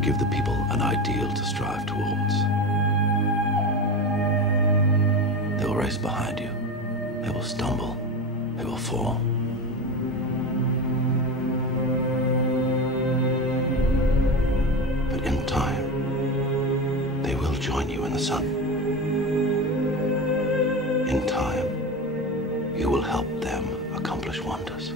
give the people an ideal to strive towards. They will race behind you. They will stumble. They will fall. But in time, they will join you in the sun. In time, you will help them accomplish wonders.